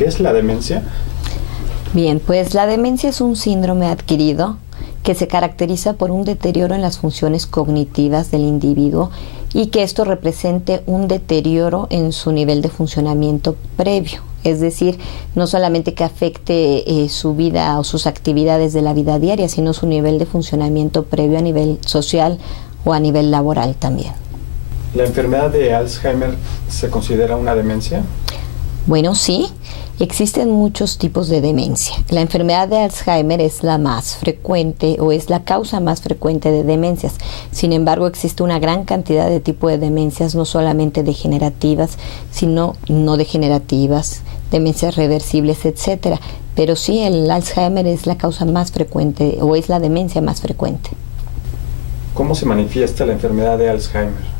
¿Qué es la demencia? Bien, pues la demencia es un síndrome adquirido que se caracteriza por un deterioro en las funciones cognitivas del individuo y que esto represente un deterioro en su nivel de funcionamiento previo. Es decir, no solamente que afecte su vida o sus actividades de la vida diaria, sino su nivel de funcionamiento previo a nivel social o a nivel laboral también. ¿La enfermedad de Alzheimer se considera una demencia? Bueno, sí. Existen muchos tipos de demencia. La enfermedad de Alzheimer es la más frecuente o es la causa más frecuente de demencias. Sin embargo, existe una gran cantidad de tipos de demencias, no solamente degenerativas, sino no degenerativas, demencias reversibles, etcétera. Pero sí, el Alzheimer es la causa más frecuente o es la demencia más frecuente. ¿Cómo se manifiesta la enfermedad de Alzheimer?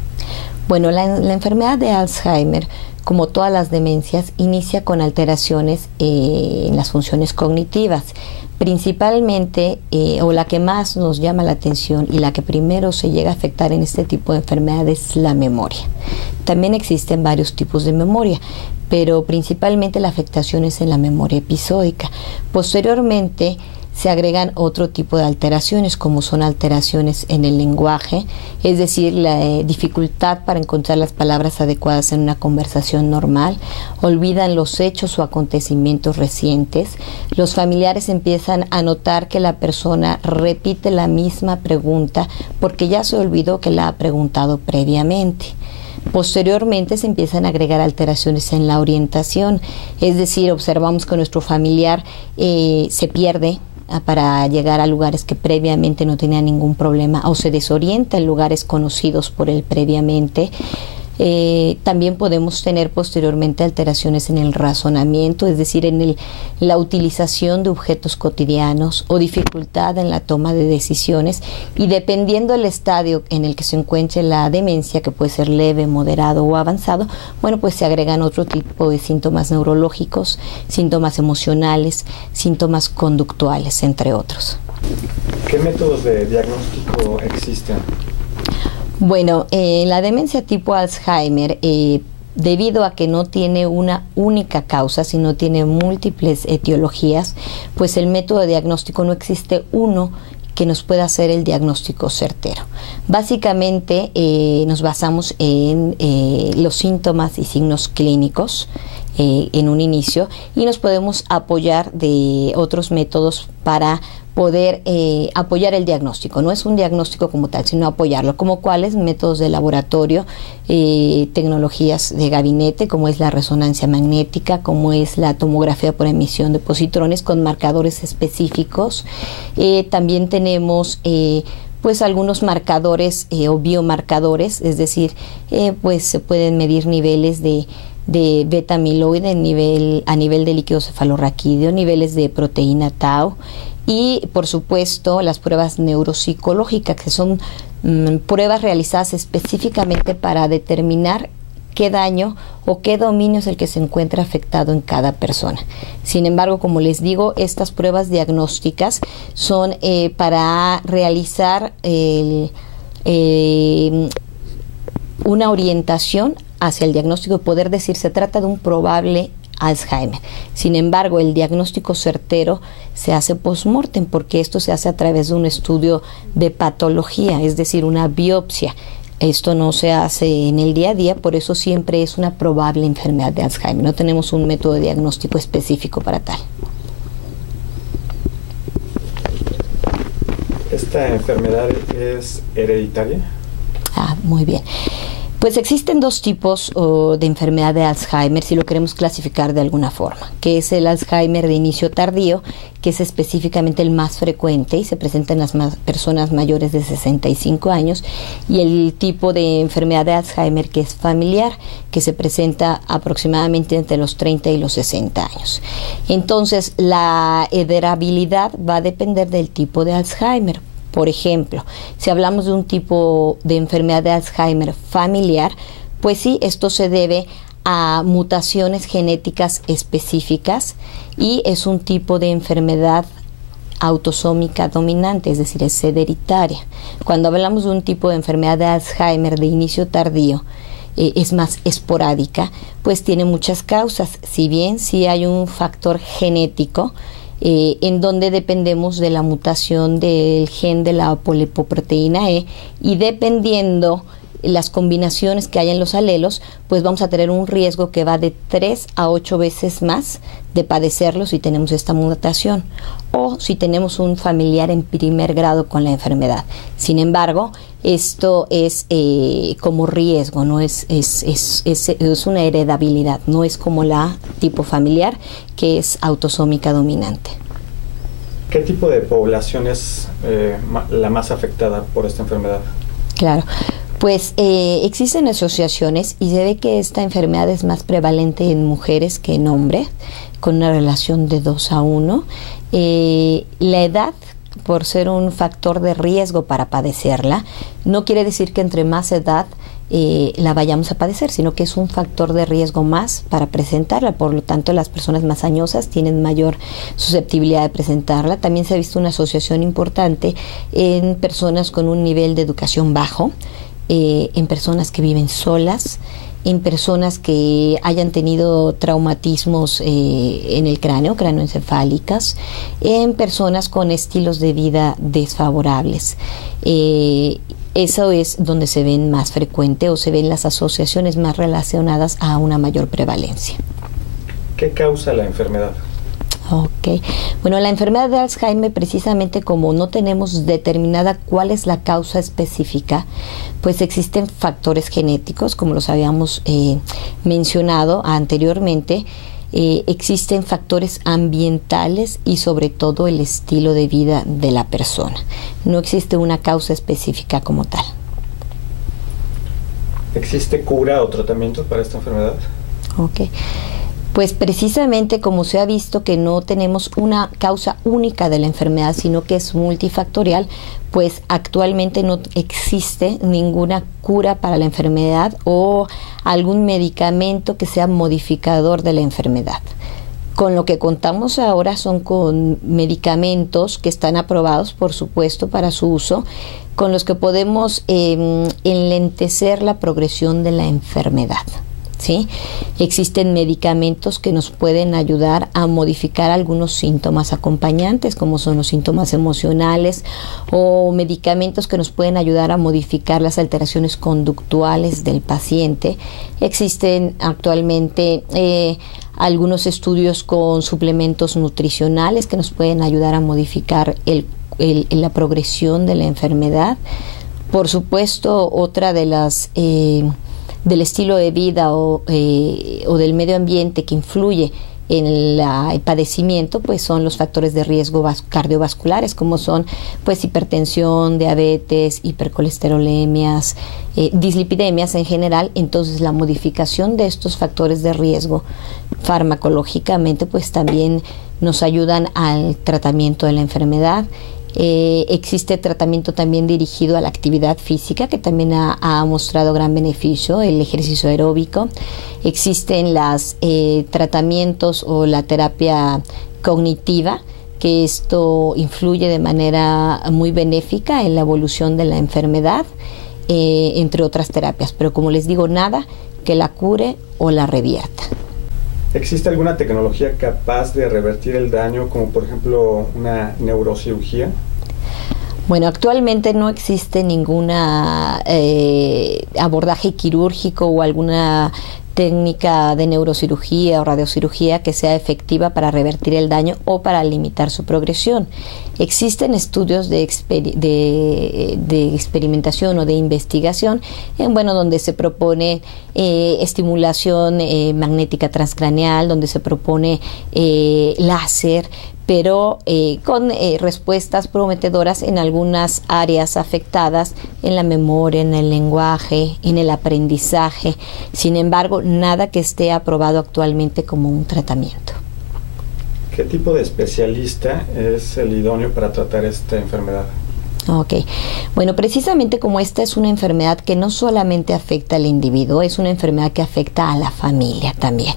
Bueno, la enfermedad de Alzheimer, como todas las demencias, inicia con alteraciones en las funciones cognitivas. Principalmente, o la que más nos llama la atención y la que primero se llega a afectar en este tipo de enfermedades es la memoria. También existen varios tipos de memoria, pero principalmente la afectación es en la memoria episódica. Posteriormente, se agregan otro tipo de alteraciones, como son alteraciones en el lenguaje, es decir, la dificultad para encontrar las palabras adecuadas en una conversación normal, olvidan los hechos o acontecimientos recientes, los familiares empiezan a notar que la persona repite la misma pregunta porque ya se olvidó que la ha preguntado previamente. Posteriormente se empiezan a agregar alteraciones en la orientación, es decir, observamos que nuestro familiar se pierde para llegar a lugares que previamente no tenía ningún problema o se desorienta en lugares conocidos por él previamente. También podemos tener posteriormente alteraciones en el razonamiento, es decir, en la utilización de objetos cotidianos o dificultad en la toma de decisiones, y dependiendo del estadio en el que se encuentre la demencia, que puede ser leve, moderado o avanzado, bueno, pues se agregan otro tipo de síntomas neurológicos, síntomas emocionales, síntomas conductuales, entre otros. ¿Qué métodos de diagnóstico existen? Bueno, la demencia tipo Alzheimer, debido a que no tiene una única causa, sino tiene múltiples etiologías, pues el método de diagnóstico no existe uno que nos pueda hacer el diagnóstico certero. Básicamente nos basamos en los síntomas y signos clínicos en un inicio, y nos podemos apoyar de otros métodos para poder apoyar el diagnóstico. No es un diagnóstico como tal, sino apoyarlo, como cuáles métodos de laboratorio, tecnologías de gabinete, como es la resonancia magnética, como es la tomografía por emisión de positrones con marcadores específicos. También tenemos pues algunos marcadores o biomarcadores, es decir, pues se pueden medir niveles de beta amiloide a nivel de líquido cefalorraquídeo, niveles de proteína tau, y por supuesto las pruebas neuropsicológicas, que son pruebas realizadas específicamente para determinar qué daño o qué dominio es el que se encuentra afectado en cada persona. Sin embargo, como les digo, estas pruebas diagnósticas son para realizar una orientación hacia el diagnóstico, poder decir se trata de un probable Alzheimer. Sin embargo, el diagnóstico certero se hace post-mortem, porque esto se hace a través de un estudio de patología, es decir, una biopsia. Esto no se hace en el día a día, por eso siempre es una probable enfermedad de Alzheimer. No tenemos un método de diagnóstico específico para tal. ¿Esta enfermedad es hereditaria? Muy bien. Pues existen dos tipos de enfermedad de Alzheimer, si lo queremos clasificar de alguna forma, que es el Alzheimer de inicio tardío, que es específicamente el más frecuente y se presenta en las personas mayores de 65 años, y el tipo de enfermedad de Alzheimer que es familiar, que se presenta aproximadamente entre los 30 y los 60 años. Entonces, la heredabilidad va a depender del tipo de Alzheimer. Por ejemplo, si hablamos de un tipo de enfermedad de Alzheimer familiar, pues sí, esto se debe a mutaciones genéticas específicas y es un tipo de enfermedad autosómica dominante, es decir, es hereditaria. Cuando hablamos de un tipo de enfermedad de Alzheimer de inicio tardío, es más esporádica, pues tiene muchas causas. Si bien sí hay un factor genético, en donde dependemos de la mutación del gen de la polipoproteína E, y dependiendo las combinaciones que hay en los alelos, pues vamos a tener un riesgo que va de 3 a 8 veces más de padecerlo si tenemos esta mutación, o si tenemos un familiar en primer grado con la enfermedad. Sin embargo, esto es como riesgo, no es una heredabilidad, no es como la tipo familiar, que es autosómica dominante. ¿Qué tipo de población es la más afectada por esta enfermedad? Claro, pues existen asociaciones y se ve que esta enfermedad es más prevalente en mujeres que en hombres, con una relación de 2:1. La edad, por ser un factor de riesgo para padecerla, no quiere decir que entre más edad la vayamos a padecer, sino que es un factor de riesgo más para presentarla. Por lo tanto, las personas más añosas tienen mayor susceptibilidad de presentarla. También se ha visto una asociación importante en personas con un nivel de educación bajo, en personas que viven solas, en personas que hayan tenido traumatismos en el cráneo, cráneoencefálicas, en personas con estilos de vida desfavorables. Eso es donde se ven más frecuente, o se ven las asociaciones más relacionadas a una mayor prevalencia. ¿Qué causa la enfermedad? Ok. Bueno, la enfermedad de Alzheimer, precisamente como no tenemos determinada cuál es la causa específica, pues existen factores genéticos, como los habíamos mencionado anteriormente. Existen factores ambientales y sobre todo el estilo de vida de la persona. No existe una causa específica como tal. ¿Existe cura o tratamiento para esta enfermedad? Ok. Pues precisamente como se ha visto que no tenemos una causa única de la enfermedad, sino que es multifactorial, pues actualmente no existe ninguna cura para la enfermedad o algún medicamento que sea modificador de la enfermedad. Con lo que contamos ahora son con medicamentos que están aprobados, por supuesto, para su uso, con los que podemos enlentecer la progresión de la enfermedad. ¿Sí? Existen medicamentos que nos pueden ayudar a modificar algunos síntomas acompañantes, como son los síntomas emocionales, o medicamentos que nos pueden ayudar a modificar las alteraciones conductuales del paciente. Existen actualmente algunos estudios con suplementos nutricionales que nos pueden ayudar a modificar la progresión de la enfermedad. Por supuesto, otra de las del estilo de vida o del medio ambiente que influye en el padecimiento, pues son los factores de riesgo cardiovasculares, como son pues hipertensión, diabetes, hipercolesterolemias, dislipidemias en general. Entonces la modificación de estos factores de riesgo farmacológicamente pues también nos ayudan al tratamiento de la enfermedad. Existe tratamiento también dirigido a la actividad física, que también ha mostrado gran beneficio, el ejercicio aeróbico. Existen los tratamientos o la terapia cognitiva, que esto influye de manera muy benéfica en la evolución de la enfermedad, entre otras terapias. Pero como les digo, nada que la cure o la revierta. ¿Existe alguna tecnología capaz de revertir el daño, como por ejemplo una neurocirugía? Bueno, actualmente no existe ninguna abordaje quirúrgico o alguna técnica de neurocirugía o radiocirugía que sea efectiva para revertir el daño o para limitar su progresión. Existen estudios de experimentación o de investigación donde se propone estimulación magnética transcraneal, donde se propone láser, pero con respuestas prometedoras en algunas áreas afectadas, en la memoria, en el lenguaje, en el aprendizaje. Sin embargo, nada que esté aprobado actualmente como un tratamiento. ¿Qué tipo de especialista es el idóneo para tratar esta enfermedad? Ok, bueno, precisamente como esta es una enfermedad que no solamente afecta al individuo, es una enfermedad que afecta a la familia también.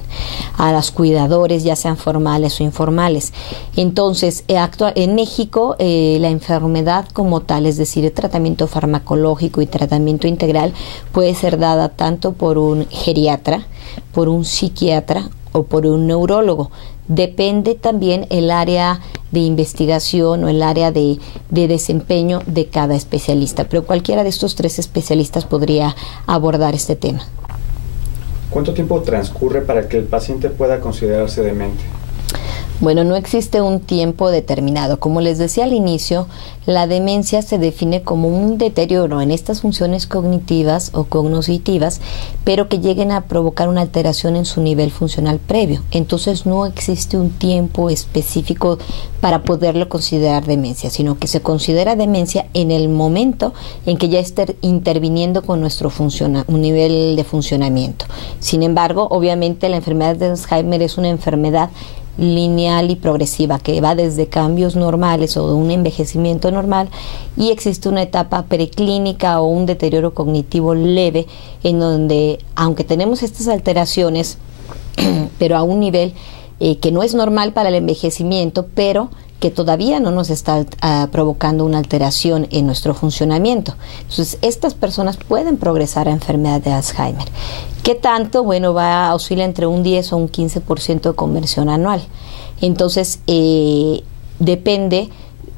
a los cuidadores, ya sean formales o informales. Entonces, en México, la enfermedad como tal, es decir, el tratamiento farmacológico y tratamiento integral, puede ser dada tanto por un geriatra, por un psiquiatra o por un neurólogo. Depende también el área de investigación o el área de desempeño de cada especialista, pero cualquiera de estos 3 especialistas podría abordar este tema. ¿Cuánto tiempo transcurre para que el paciente pueda considerarse demente? Bueno, no existe un tiempo determinado. Como les decía al inicio, la demencia se define como un deterioro en estas funciones cognitivas o cognitivas, pero que lleguen a provocar una alteración en su nivel funcional previo. Entonces no existe un tiempo específico para poderlo considerar demencia, sino que se considera demencia en el momento en que ya esté interviniendo con nuestro un nivel de funcionamiento. Sin embargo, obviamente la enfermedad de Alzheimer es una enfermedad lineal y progresiva que va desde cambios normales o de un envejecimiento normal, y existe una etapa preclínica o un deterioro cognitivo leve en donde, aunque tenemos estas alteraciones pero a un nivel que no es normal para el envejecimiento, pero que todavía no nos está provocando una alteración en nuestro funcionamiento. Entonces, estas personas pueden progresar a enfermedad de Alzheimer. ¿Qué tanto? Bueno, oscila entre un 10 o un 15% de conversión anual. Entonces, depende,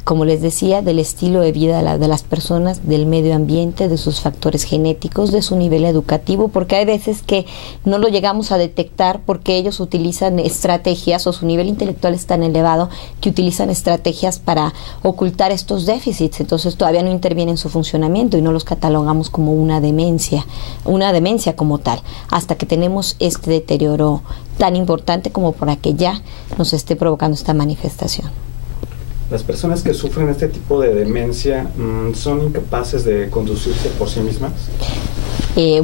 como les decía, del estilo de vida de las personas, del medio ambiente, de sus factores genéticos, de su nivel educativo, porque hay veces que no lo llegamos a detectar porque ellos utilizan estrategias, o su nivel intelectual es tan elevado que utilizan estrategias para ocultar estos déficits. Entonces todavía no interviene en su funcionamiento y no los catalogamos como una demencia como tal, hasta que tenemos este deterioro tan importante como para que ya nos esté provocando esta manifestación. ¿Las personas que sufren este tipo de demencia son incapaces de conducirse por sí mismas?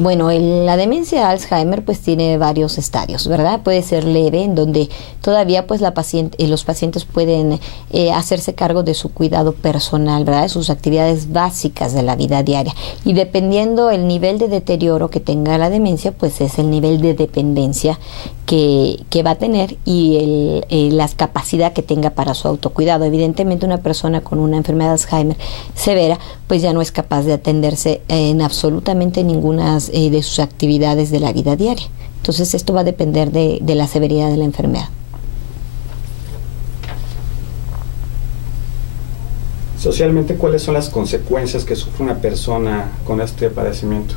Bueno, la demencia de Alzheimer pues tiene varios estadios, ¿verdad? Puede ser leve, en donde todavía pues los pacientes pueden hacerse cargo de su cuidado personal, ¿verdad? De sus actividades básicas de la vida diaria. Y dependiendo el nivel de deterioro que tenga la demencia, pues es el nivel de dependencia que va a tener y la capacidad que tenga para su autocuidado. Evidentemente, una persona con una enfermedad de Alzheimer severa pues ya no es capaz de atenderse en absolutamente ninguna de sus actividades de la vida diaria. Entonces esto va a depender de la severidad de la enfermedad. Socialmente, ¿cuáles son las consecuencias que sufre una persona con este padecimiento?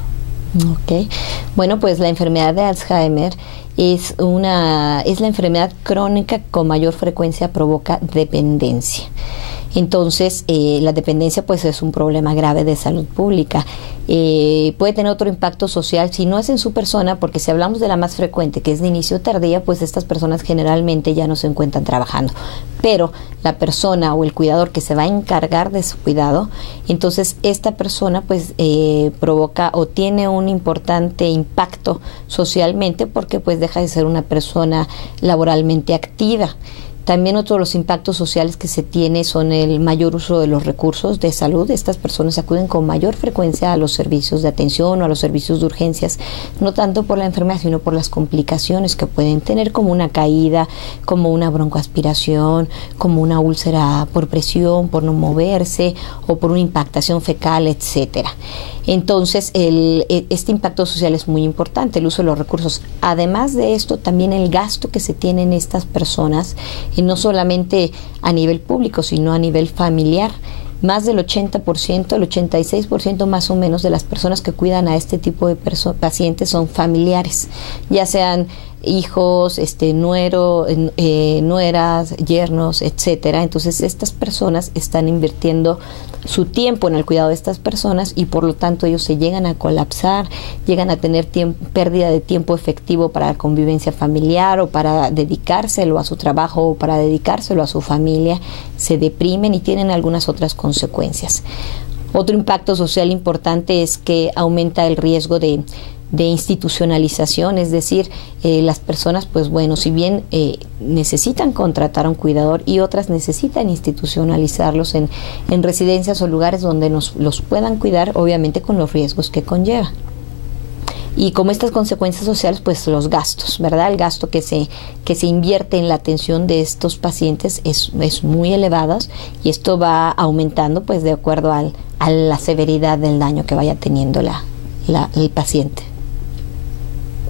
Ok, bueno, pues la enfermedad de Alzheimer es la enfermedad crónica que con mayor frecuencia provoca dependencia. Entonces, la dependencia pues es un problema grave de salud pública. Puede tener otro impacto social si no es en su persona, porque si hablamos de la más frecuente, que es de inicio tardía, pues estas personas generalmente ya no se encuentran trabajando. Pero la persona o el cuidador que se va a encargar de su cuidado, entonces esta persona pues provoca o tiene un importante impacto socialmente, porque pues deja de ser una persona laboralmente activa. También otro de los impactos sociales que se tiene son el mayor uso de los recursos de salud. Estas personas acuden con mayor frecuencia a los servicios de atención o a los servicios de urgencias, no tanto por la enfermedad, sino por las complicaciones que pueden tener, como una caída, como una broncoaspiración, como una úlcera por presión, por no moverse o por una impactación fecal, etcétera. Entonces, este impacto social es muy importante, el uso de los recursos. Además de esto, también el gasto que se tiene en estas personas, y no solamente a nivel público, sino a nivel familiar. Más del 80%, el 86% más o menos de las personas que cuidan a este tipo de pacientes son familiares, ya sean hijos, nueras, yernos, etcétera. Entonces estas personas están invirtiendo su tiempo en el cuidado de estas personas y por lo tanto ellos se llegan a colapsar, llegan a tener pérdida de tiempo efectivo para la convivencia familiar o para dedicárselo a su trabajo o para dedicárselo a su familia, se deprimen y tienen algunas otras consecuencias. Otro impacto social importante es que aumenta el riesgo de institucionalización, es decir, las personas, pues bueno, si bien necesitan contratar a un cuidador y otras necesitan institucionalizarlos en residencias o lugares donde los puedan cuidar, obviamente con los riesgos que conlleva. Y como estas consecuencias sociales, pues los gastos, ¿verdad? El gasto que se invierte en la atención de estos pacientes es muy elevado, y esto va aumentando pues de acuerdo a la severidad del daño que vaya teniendo el paciente.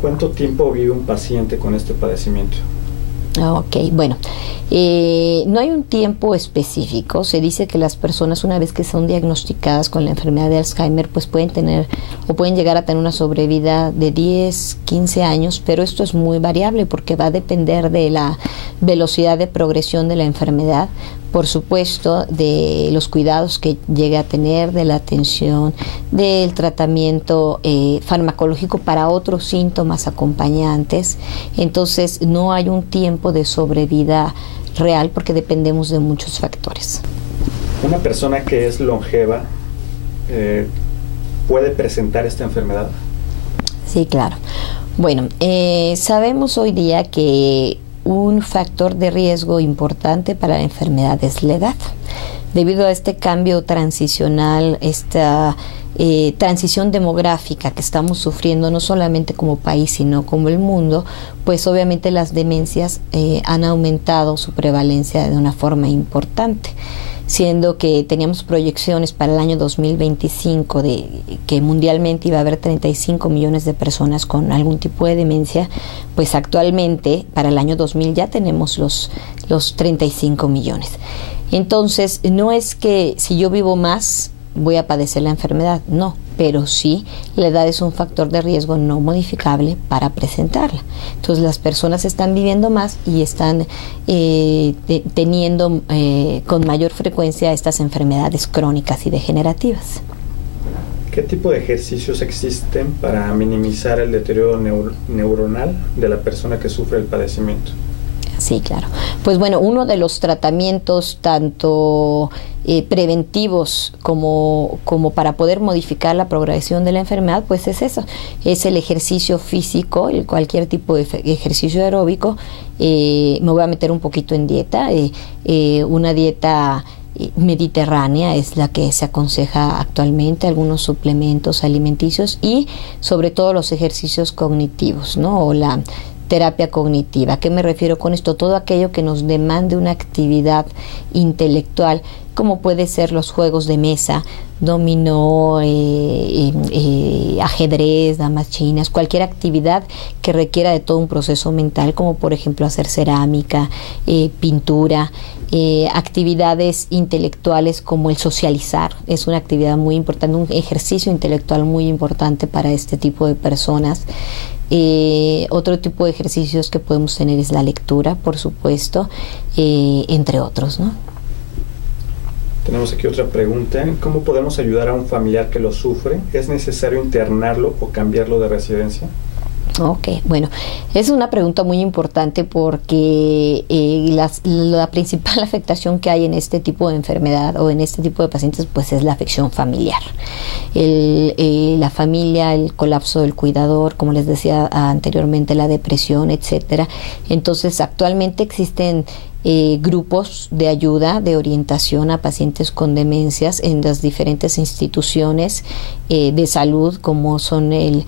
¿Cuánto tiempo vive un paciente con este padecimiento? Ok, bueno, no hay un tiempo específico. Se dice que las personas, una vez que son diagnosticadas con la enfermedad de Alzheimer, pues pueden llegar a tener una sobrevida de 10, 15 años, pero esto es muy variable porque va a depender de la velocidad de progresión de la enfermedad, por supuesto, de los cuidados que llegue a tener, de la atención, del tratamiento farmacológico para otros síntomas acompañantes. Entonces, no hay un tiempo de sobrevida real porque dependemos de muchos factores. ¿Una persona que es longeva puede presentar esta enfermedad? Sí, claro. Bueno, sabemos hoy día que un factor de riesgo importante para la enfermedad es la edad. Debido a este cambio transicional, esta transición demográfica que estamos sufriendo no solamente como país sino como el mundo, pues obviamente las demencias han aumentado su prevalencia de una forma importante, siendo que teníamos proyecciones para el año 2025 de que mundialmente iba a haber 35 millones de personas con algún tipo de demencia. Pues actualmente para el año 2000 ya tenemos los 35 millones. Entonces, no es que si yo vivo más voy a padecer la enfermedad, no, pero sí la edad es un factor de riesgo no modificable para presentarla. Entonces las personas están viviendo más y están teniendo con mayor frecuencia estas enfermedades crónicas y degenerativas. ¿Qué tipo de ejercicios existen para minimizar el deterioro neuronal de la persona que sufre el padecimiento? Sí, claro. Pues bueno, uno de los tratamientos tanto preventivos como para poder modificar la progresión de la enfermedad, pues es eso, es el ejercicio físico, cualquier tipo de ejercicio aeróbico. Me voy a meter un poquito en dieta, una dieta mediterránea es la que se aconseja actualmente, algunos suplementos alimenticios y sobre todo los ejercicios cognitivos, ¿no? O la terapia cognitiva. ¿A qué me refiero con esto? Todo aquello que nos demande una actividad intelectual, como puede ser los juegos de mesa, dominó, ajedrez, damas chinas, cualquier actividad que requiera de todo un proceso mental, como por ejemplo hacer cerámica, pintura, actividades intelectuales como el socializar, es una actividad muy importante, un ejercicio intelectual muy importante para este tipo de personas. Otro tipo de ejercicios que podemos tener es la lectura, por supuesto, entre otros, ¿no? Tenemos aquí otra pregunta. ¿Cómo podemos ayudar a un familiar que lo sufre? ¿Es necesario internarlo o cambiarlo de residencia? Ok, bueno, es una pregunta muy importante porque la principal afectación que hay en este tipo de enfermedad o en este tipo de pacientes pues es la afección familiar. La familia, el colapso del cuidador, como les decía anteriormente, la depresión, etcétera. Entonces, actualmente existen grupos de ayuda, de orientación a pacientes con demencias en las diferentes instituciones de salud, como son el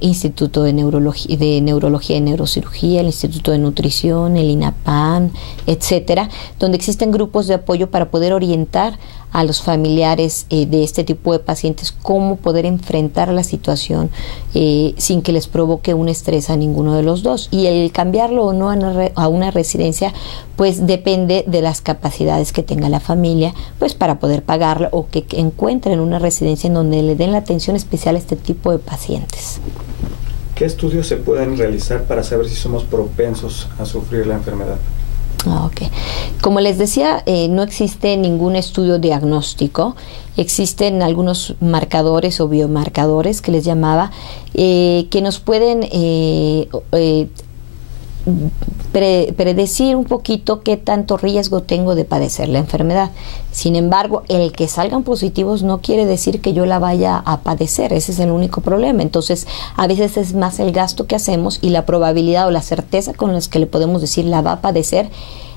Instituto de Neurología y Neurocirugía, el Instituto de Nutrición, el INAPAM, etcétera, donde existen grupos de apoyo para poder orientar a los familiares de este tipo de pacientes cómo poder enfrentar la situación sin que les provoque un estrés a ninguno de los dos. Y el cambiarlo o no a una residencia pues depende de las capacidades que tenga la familia pues para poder pagarlo o que encuentren una residencia en donde le den la atención especial a este tipo de pacientes. ¿Qué estudios se pueden realizar para saber si somos propensos a sufrir la enfermedad? Okay. Como les decía, no existe ningún estudio diagnóstico. Existen algunos marcadores o biomarcadores que les llamaba, que nos pueden predecir un poquito qué tanto riesgo tengo de padecer la enfermedad. Sin embargo, el que salgan positivos no quiere decir que yo la vaya a padecer, ese es el único problema. Entonces, a veces es más el gasto que hacemos y la probabilidad o la certeza con la que le podemos decir la va a padecer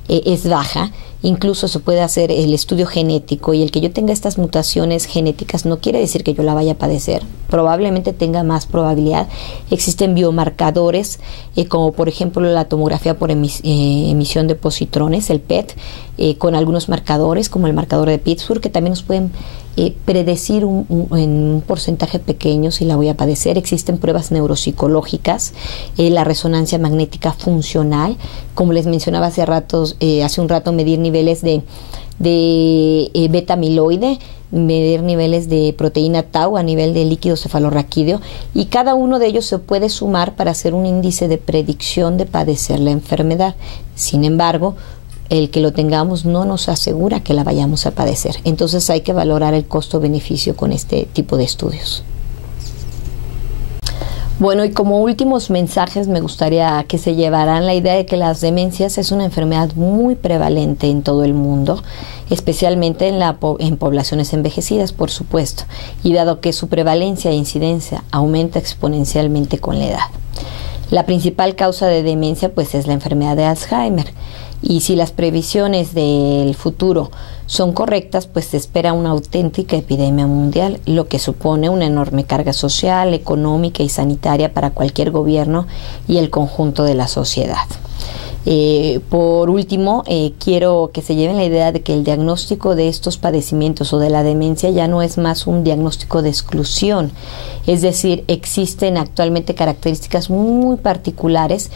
es baja. Incluso se puede hacer el estudio genético, y el que yo tenga estas mutaciones genéticas no quiere decir que yo la vaya a padecer. Probablemente tenga más probabilidad. Existen biomarcadores, como por ejemplo la tomografía por emisión de positrones, el PET, con algunos marcadores, como el marcador de Pittsburgh, que también nos pueden predecir en un porcentaje pequeño si la voy a padecer. Existen pruebas neuropsicológicas, la resonancia magnética funcional, como les mencionaba hace un rato, medir niveles de beta amiloide, medir niveles de proteína tau a nivel de líquido cefalorraquídeo, y cada uno de ellos se puede sumar para hacer un índice de predicción de padecer la enfermedad. Sin embargo, el que lo tengamos no nos asegura que la vayamos a padecer. Entonces hay que valorar el costo-beneficio con este tipo de estudios. Bueno, y como últimos mensajes me gustaría que se llevaran la idea de que las demencias es una enfermedad muy prevalente en todo el mundo, especialmente en poblaciones envejecidas, por supuesto, y dado que su prevalencia e incidencia aumenta exponencialmente con la edad. La principal causa de demencia pues es la enfermedad de Alzheimer. Y si las previsiones del futuro son correctas, pues se espera una auténtica epidemia mundial, lo que supone una enorme carga social, económica y sanitaria para cualquier gobierno y el conjunto de la sociedad. Por último, quiero que se lleven la idea de que el diagnóstico de estos padecimientos o de la demencia ya no es más un diagnóstico de exclusión. Es decir, existen actualmente características muy particulares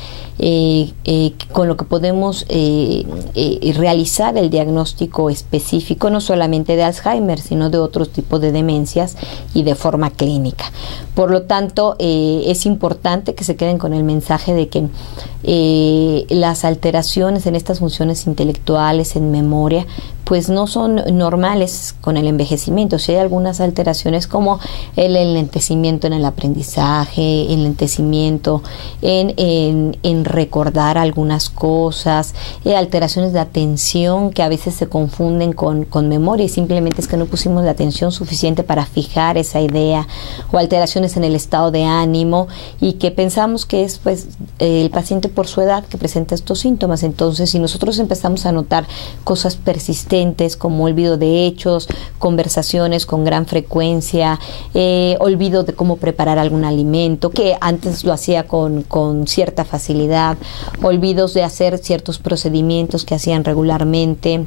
con lo que podemos realizar el diagnóstico específico, no solamente de Alzheimer, sino de otros tipos de demencias y de forma clínica. Por lo tanto, es importante que se queden con el mensaje de que las alteraciones en estas funciones intelectuales, en memoria, pues no son normales con el envejecimiento. Si hay algunas alteraciones como el enlentecimiento en el aprendizaje, enlentecimiento en recordar algunas cosas, alteraciones de atención que a veces se confunden con memoria y simplemente es que no pusimos la atención suficiente para fijar esa idea, o alteraciones en el estado de ánimo y que pensamos que es pues el paciente por su edad que presenta estos síntomas. Entonces, si nosotros empezamos a notar cosas persistentes como olvido de hechos, conversaciones con gran frecuencia, olvido de cómo preparar algún alimento, que antes lo hacía con cierta facilidad, olvidos de hacer ciertos procedimientos que hacían regularmente,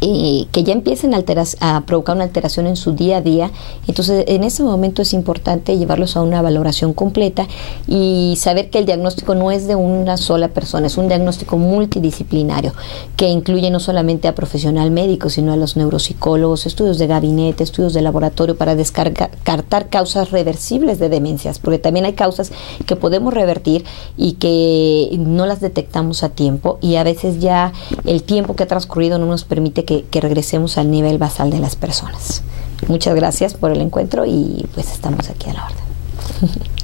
que ya empiecen a provocar una alteración en su día a día. Entonces, en ese momento es importante llevarlos a una valoración completa y saber que el diagnóstico no es de una sola persona, es un diagnóstico multidisciplinario que incluye no solamente a profesional médico, sino a los neuropsicólogos, estudios de gabinete, estudios de laboratorio para descartar causas reversibles de demencias, porque también hay causas que podemos revertir y que no las detectamos a tiempo, y a veces ya el tiempo que ha transcurrido no nos permite que regresemos al nivel basal de las personas. Muchas gracias por el encuentro y pues estamos aquí a la orden.